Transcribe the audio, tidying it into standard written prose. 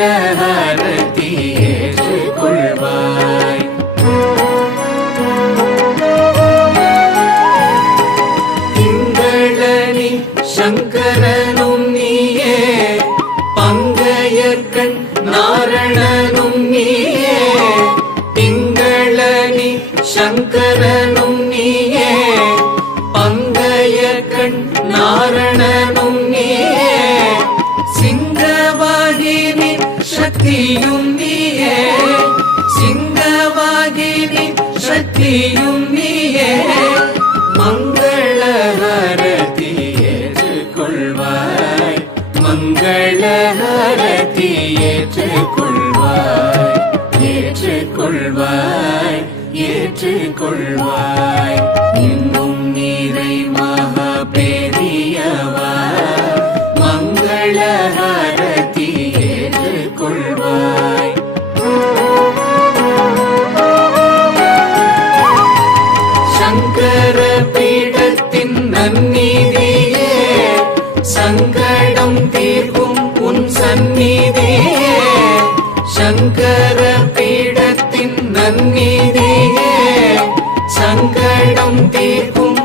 மங்களஹாரதி ஏற்றுக்கொள்வாய். திங்களனி சங்கரனும் நீயே, பங்கையர்கண் நாரணனும் நீயே. திங்களனி சங்கரனும் நீயே, பங்கையர்கண் நாரணனும் நீயே. சிங்கவாகினி சக்தியும் நீயே, சிங்கவாகினி சக்தியும் நீயே. மங்களஹாரதி ஏற்றுக்கொள்வாய், மங்களஹாரதி ஏற்றுக்கொள்வாய், ஏற்றுக்கொள்வாய், ஏற்றுக்கொள்வாய். இன்னும் நீரை மகா பெரியவா, மங்களஹாரதி ஏற்றுக்கொள்வாய். சங்கர பீடத்தின் நந்நிதியே, சங்கடம் தீர்க்கும் உன் சந்நிதியே. சங்கர பீடத்தின் நந்நிதியே, சங்கடம் தீர்க்கும்